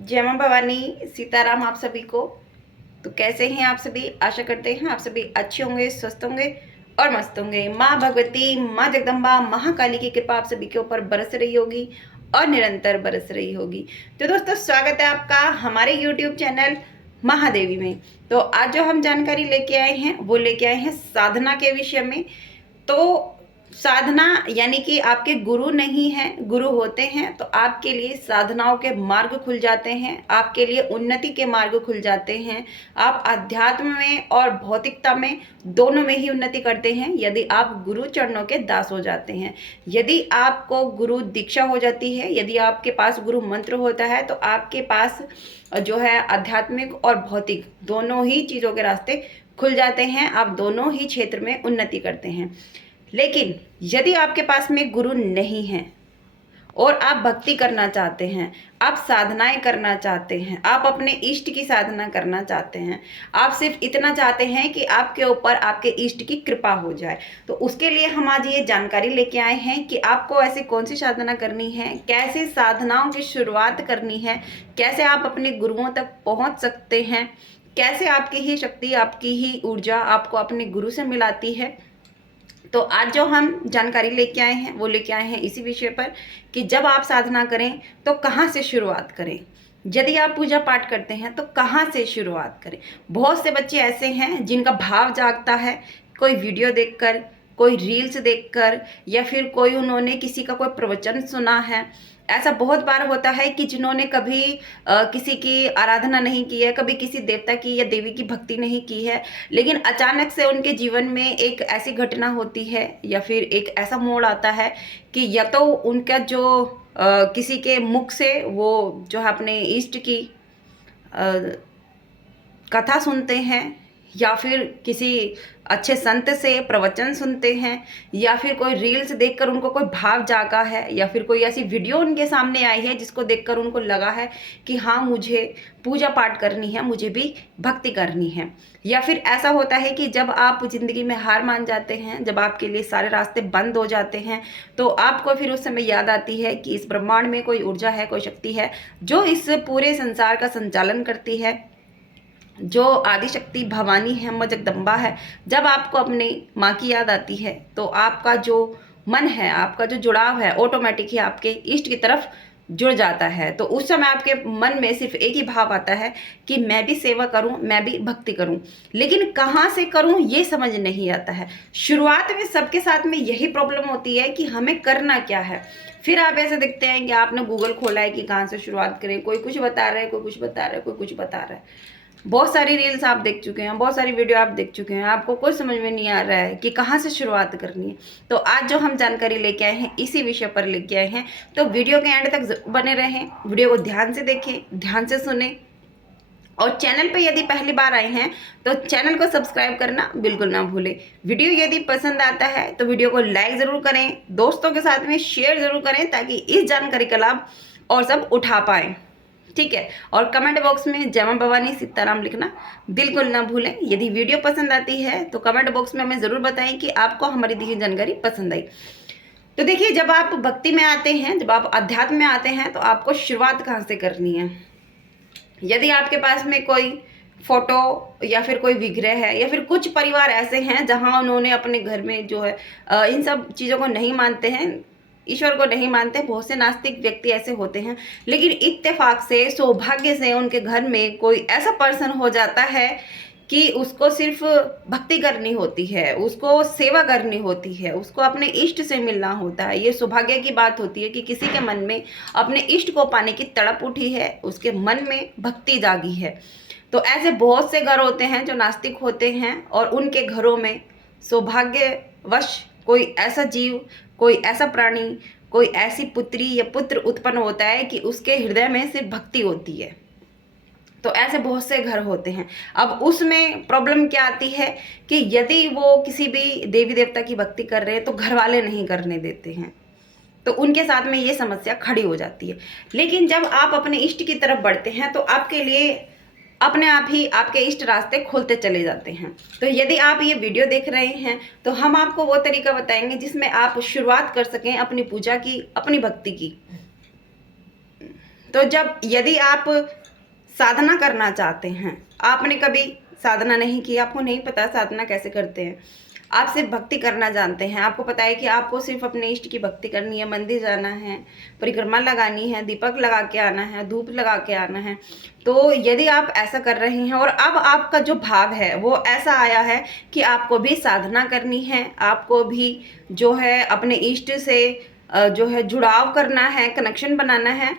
जय मां भवानी, सीताराम आप सभी को। तो कैसे हैं आप सभी? आशा करते हैं आप सभी अच्छे होंगे, स्वस्थ होंगे और मस्त होंगे। माँ भगवती, माँ जगदम्बा, महाकाली की कृपा आप सभी के ऊपर बरस रही होगी और निरंतर बरस रही होगी। तो दोस्तों, स्वागत है आपका हमारे YouTube चैनल महादेवी में। तो आज जो हम जानकारी लेके आए हैं वो लेके आए हैं साधना के विषय में। तो साधना यानी कि आपके गुरु नहीं हैं, गुरु होते हैं तो आपके लिए साधनाओं के मार्ग खुल जाते हैं, आपके लिए उन्नति के मार्ग खुल जाते हैं। आप अध्यात्म में और भौतिकता में दोनों में ही उन्नति करते हैं यदि आप गुरु चरणों के दास हो जाते हैं। यदि आपको गुरु दीक्षा हो जाती है, यदि आपके पास गुरु मंत्र होता है तो आपके पास जो है आध्यात्मिक और भौतिक दोनों ही चीज़ों के रास्ते खुल जाते हैं। आप दोनों ही क्षेत्र में उन्नति करते हैं। लेकिन यदि आपके पास में गुरु नहीं है और आप भक्ति करना चाहते हैं, आप साधनाएं करना चाहते हैं, आप अपने इष्ट की साधना करना चाहते हैं, आप सिर्फ इतना चाहते हैं कि आपके ऊपर आपके इष्ट की कृपा हो जाए, तो उसके लिए हम आज ये जानकारी लेके आए हैं कि आपको ऐसी कौन सी साधना करनी है, कैसे साधनाओं की शुरुआत करनी है, कैसे आप अपने गुरुओं तक पहुंच सकते हैं, कैसे आपकी ही शक्ति, आपकी ही ऊर्जा आपको अपने गुरु से मिलाती है। तो आज जो हम जानकारी लेके आए हैं वो लेके आए हैं इसी विषय पर कि जब आप साधना करें तो कहाँ से शुरुआत करें। यदि आप पूजा पाठ करते हैं तो कहाँ से शुरुआत करें। बहुत से बच्चे ऐसे हैं जिनका भाव जागता है कोई वीडियो देखकर, कोई रील्स देखकर, या फिर कोई उन्होंने किसी का कोई प्रवचन सुना है। ऐसा बहुत बार होता है कि जिन्होंने कभी किसी की आराधना नहीं की है, कभी किसी देवता की या देवी की भक्ति नहीं की है, लेकिन अचानक से उनके जीवन में एक ऐसी घटना होती है या फिर एक ऐसा मोड़ आता है कि या तो उनका जो किसी के मुख से वो जो है अपने इष्ट की कथा सुनते हैं, या फिर किसी अच्छे संत से प्रवचन सुनते हैं, या फिर कोई रील्स देखकर उनको कोई भाव जागा है, या फिर कोई ऐसी वीडियो उनके सामने आई है जिसको देखकर उनको लगा है कि हाँ मुझे पूजा पाठ करनी है, मुझे भी भक्ति करनी है। या फिर ऐसा होता है कि जब आप ज़िंदगी में हार मान जाते हैं, जब आपके लिए सारे रास्ते बंद हो जाते हैं, तो आपको फिर उस समय याद आती है कि इस ब्रह्मांड में कोई ऊर्जा है, कोई शक्ति है जो इस पूरे संसार का संचालन करती है, जो आदिशक्ति भवानी है, माँ जगदम्बा है। जब आपको अपनी माँ की याद आती है तो आपका जो मन है, आपका जो जुड़ाव है, ऑटोमेटिक ही आपके इष्ट की तरफ जुड़ जाता है। तो उस समय आपके मन में सिर्फ एक ही भाव आता है कि मैं भी सेवा करूं, मैं भी भक्ति करूं, लेकिन कहाँ से करूं ये समझ नहीं आता है। शुरुआत में सबके साथ में यही प्रॉब्लम होती है कि हमें करना क्या है। फिर आप ऐसे देखते हैं कि आपने गूगल खोला है कि कहाँ से शुरुआत करें, कोई कुछ बता रहा है, कोई कुछ बता रहा है, कोई कुछ बता रहा है। बहुत सारी रील्स आप देख चुके हैं, बहुत सारी वीडियो आप देख चुके हैं, आपको कुछ समझ में नहीं आ रहा है कि कहाँ से शुरुआत करनी है। तो आज जो हम जानकारी लेके आए हैं इसी विषय पर लेके आए हैं, तो वीडियो के एंड तक बने रहें, वीडियो को ध्यान से देखें, ध्यान से सुने। और चैनल पे यदि पहली बार आए हैं तो चैनल को सब्सक्राइब करना बिल्कुल ना भूलें। वीडियो यदि पसंद आता है तो वीडियो को लाइक ज़रूर करें, दोस्तों के साथ में शेयर ज़रूर करें ताकि इस जानकारी का लाभ और सब उठा पाएँ, ठीक है। और कमेंट बॉक्स में जय मां भवानी सीताराम लिखना बिल्कुल ना भूलें। यदि वीडियो पसंद आती है तो कमेंट बॉक्स में हमें ज़रूर बताएं कि आपको हमारी दी हुई जानकारी पसंद आई। तो देखिए, जब आप भक्ति में आते हैं, जब आप अध्यात्म में आते हैं तो आपको शुरुआत कहाँ से करनी है। यदि आपके पास में कोई फोटो या फिर कोई विग्रह है, या फिर कुछ परिवार ऐसे हैं जहाँ उन्होंने अपने घर में जो है इन सब चीज़ों को नहीं मानते हैं, ईश्वर को नहीं मानते, बहुत से नास्तिक व्यक्ति ऐसे होते हैं, लेकिन इत्तेफाक से, सौभाग्य से उनके घर में कोई ऐसा पर्सन हो जाता है कि उसको सिर्फ भक्ति करनी होती है, उसको सेवा करनी होती है, उसको अपने इष्ट से मिलना होता है। ये सौभाग्य की बात होती है कि किसी के मन में अपने इष्ट को पाने की तड़प उठी है, उसके मन में भक्ति जागी है। तो ऐसे बहुत से घर होते हैं जो नास्तिक होते हैं और उनके घरों में सौभाग्यवश कोई ऐसा जीव, कोई ऐसा प्राणी, कोई ऐसी पुत्री या पुत्र उत्पन्न होता है कि उसके हृदय में सिर्फ भक्ति होती है। तो ऐसे बहुत से घर होते हैं। अब उसमें प्रॉब्लम क्या आती है कि यदि वो किसी भी देवी देवता की भक्ति कर रहे हैं तो घर वाले नहीं करने देते हैं, तो उनके साथ में ये समस्या खड़ी हो जाती है। लेकिन जब आप अपने इष्ट की तरफ बढ़ते हैं तो आपके लिए अपने आप ही आपके इष्ट रास्ते खुलते चले जाते हैं। तो यदि आप ये वीडियो देख रहे हैं तो हम आपको वो तरीका बताएंगे जिसमें आप शुरुआत कर सकें अपनी पूजा की, अपनी भक्ति की। तो जब यदि आप साधना करना चाहते हैं, आपने कभी साधना नहीं की, आपको नहीं पता साधना कैसे करते हैं, आप सिर्फ भक्ति करना जानते हैं, आपको पता है कि आपको सिर्फ अपने इष्ट की भक्ति करनी है, मंदिर जाना है, परिक्रमा लगानी है, दीपक लगा के आना है, धूप लगा के आना है, तो यदि आप ऐसा कर रहे हैं और अब आपका जो भाव है वो ऐसा आया है कि आपको भी साधना करनी है, आपको भी जो है अपने इष्ट से जो है जुड़ाव करना है, कनेक्शन बनाना है,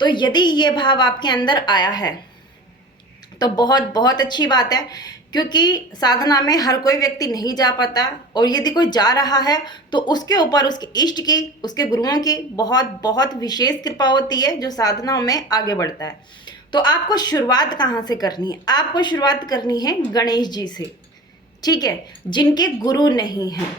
तो यदि ये भाव आपके अंदर आया है तो बहुत बहुत अच्छी बात है, क्योंकि साधना में हर कोई व्यक्ति नहीं जा पाता, और यदि कोई जा रहा है तो उसके ऊपर उसके इष्ट की, उसके गुरुओं की बहुत बहुत विशेष कृपा होती है जो साधनाओं में आगे बढ़ता है। तो आपको शुरुआत कहाँ से करनी है? आपको शुरुआत करनी है गणेश जी से, ठीक है, जिनके गुरु नहीं हैं।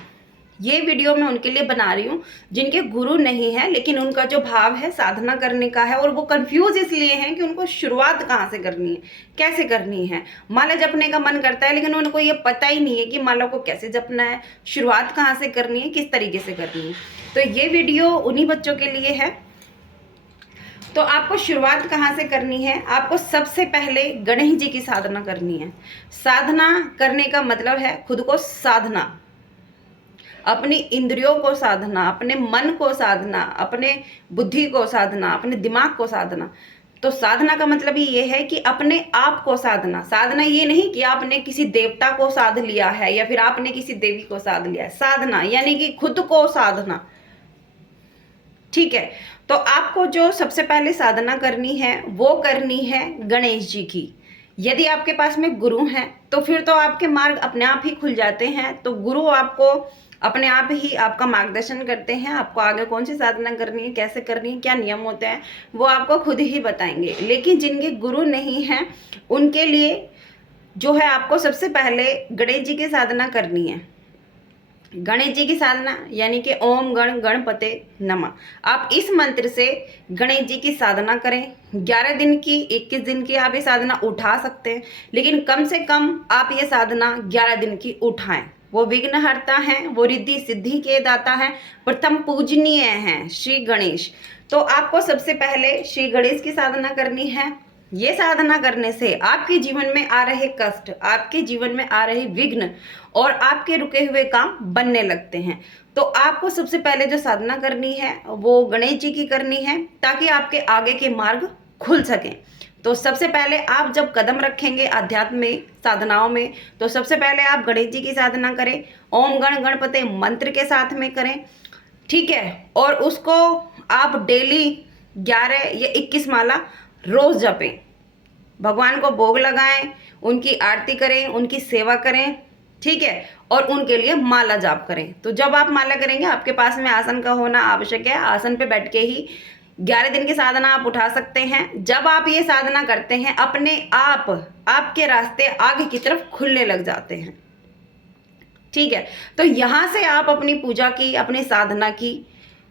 ये वीडियो मैं उनके लिए बना रही हूँ जिनके गुरु नहीं है, लेकिन उनका जो भाव है साधना करने का है, और वो कंफ्यूज इसलिए हैं कि उनको शुरुआत कहाँ से करनी है, कैसे करनी है। माला जपने का मन करता है लेकिन उनको ये पता ही नहीं है कि माला को कैसे जपना है, शुरुआत कहाँ से करनी है, किस तरीके से करनी है। तो ये वीडियो उन्हीं बच्चों के लिए है। तो आपको शुरुआत कहाँ से करनी है? आपको सबसे पहले गणेश जी की साधना करनी है। साधना करने का मतलब है खुद को साधना, अपनी इंद्रियों को साधना, अपने मन को साधना, अपने बुद्धि को साधना, अपने दिमाग को साधना। तो साधना का मतलब ही ये है कि अपने आप को साधना। साधना ये नहीं कि आपने किसी देवता को साध लिया है या फिर आपने किसी देवी को साध लिया है। साधना यानी कि खुद को साधना, ठीक है। तो आपको जो सबसे पहले साधना करनी है वो करनी है गणेश जी की। यदि आपके पास में गुरु हैं तो फिर तो आपके मार्ग अपने आप ही खुल जाते हैं। तो गुरु आपको अपने आप ही आपका मार्गदर्शन करते हैं, आपको आगे कौन सी साधना करनी है, कैसे करनी है, क्या नियम होते हैं, वो आपको खुद ही बताएंगे। लेकिन जिनके गुरु नहीं हैं उनके लिए जो है आपको सबसे पहले गणेश जी की साधना करनी है। गणेश जी की साधना यानी कि ओम गण गणपते नमः। आप इस मंत्र से गणेश जी की साधना करें। 11 दिन की, 21 दिन की आप ये साधना उठा सकते हैं, लेकिन कम से कम आप ये साधना 11 दिन की उठाएं। वो विघ्नहर्ता हैं, वो रिद्धि सिद्धि के दाता हैं, प्रथम पूजनीय हैं श्री गणेश। तो आपको सबसे पहले श्री गणेश की साधना करनी है। ये साधना करने से आपके जीवन में आ रहे कष्ट, आपके जीवन में आ रहे विघ्न और आपके रुके हुए काम बनने लगते हैं। तो आपको सबसे पहले जो साधना करनी है वो गणेश जी की करनी है, ताकि आपके आगे के मार्ग खुल सकें। तो सबसे पहले आप जब कदम रखेंगे आध्यात्म में, साधनाओं में, तो सबसे पहले आप गणेश जी की साधना करें। ओम गण गणपते मंत्र के साथ में करें, ठीक है। और उसको आप डेली 11 या 21 माला रोज जपें, भगवान को भोग लगाएं, उनकी आरती करें, उनकी सेवा करें, ठीक है, और उनके लिए माला जाप करें। तो जब आप माला करेंगे आपके पास में आसन का होना आवश्यक है। आसन पे बैठ के ही 11 दिन की साधना आप उठा सकते हैं। जब आप ये साधना करते हैं अपने आप आपके रास्ते आगे की तरफ खुलने लग जाते हैं, ठीक है। तो यहाँ से आप अपनी पूजा की, अपनी साधना की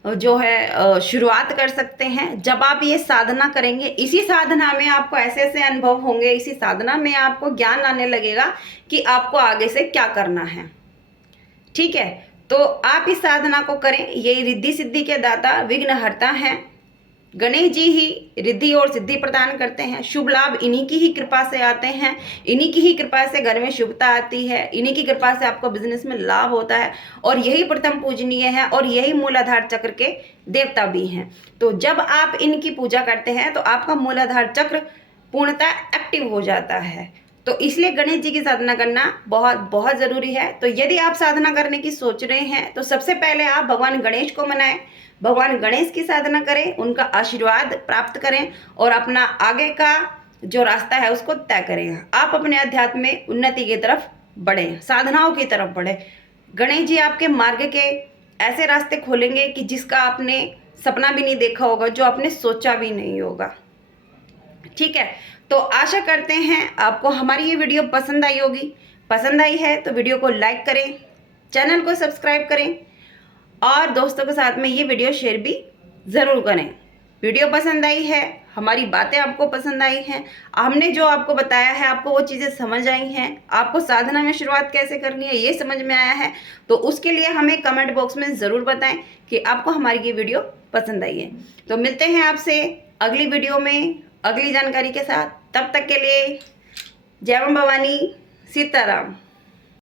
जो है शुरुआत कर सकते हैं। जब आप ये साधना करेंगे, इसी साधना में आपको ऐसे ऐसे अनुभव होंगे, इसी साधना में आपको ज्ञान आने लगेगा कि आपको आगे से क्या करना है, ठीक है। तो आप इस साधना को करें। ये रिद्धि सिद्धि के दाता विघ्नहर्ता हैं। गणेश जी ही रिद्धि और सिद्धि प्रदान करते हैं। शुभ लाभ इन्हीं की ही कृपा से आते हैं, इन्हीं की ही कृपा से घर में शुभता आती है, इन्हीं की कृपा से आपको बिजनेस में लाभ होता है, और यही प्रथम पूजनीय है और यही मूलाधार चक्र के देवता भी हैं। तो जब आप इनकी पूजा करते हैं तो आपका मूलाधार चक्र पूर्णतः एक्टिव हो जाता है। तो इसलिए गणेश जी की साधना करना बहुत बहुत ज़रूरी है। तो यदि आप साधना करने की सोच रहे हैं तो सबसे पहले आप भगवान गणेश को मनाएं, भगवान गणेश की साधना करें, उनका आशीर्वाद प्राप्त करें और अपना आगे का जो रास्ता है उसको तय करें। आप अपने अध्यात्म में उन्नति की तरफ बढ़ें, साधनाओं की तरफ बढ़ें। गणेश जी आपके मार्ग के ऐसे रास्ते खोलेंगे कि जिसका आपने सपना भी नहीं देखा होगा, जो आपने सोचा भी नहीं होगा, ठीक है। तो आशा करते हैं आपको हमारी ये वीडियो पसंद आई होगी। पसंद आई है तो वीडियो को लाइक करें, चैनल को सब्सक्राइब करें और दोस्तों के साथ में ये वीडियो शेयर भी ज़रूर करें। वीडियो पसंद आई है, हमारी बातें आपको पसंद आई हैं, हमने जो आपको बताया है आपको वो चीज़ें समझ आई हैं, आपको साधना में शुरुआत कैसे करनी है ये समझ में आया है, तो उसके लिए हमें कमेंट बॉक्स में ज़रूर बताएं कि आपको हमारी ये वीडियो पसंद आई है। तो मिलते हैं आपसे अगली वीडियो में अगली जानकारी के साथ। तब तक के लिए जय मां भवानी, सीताराम।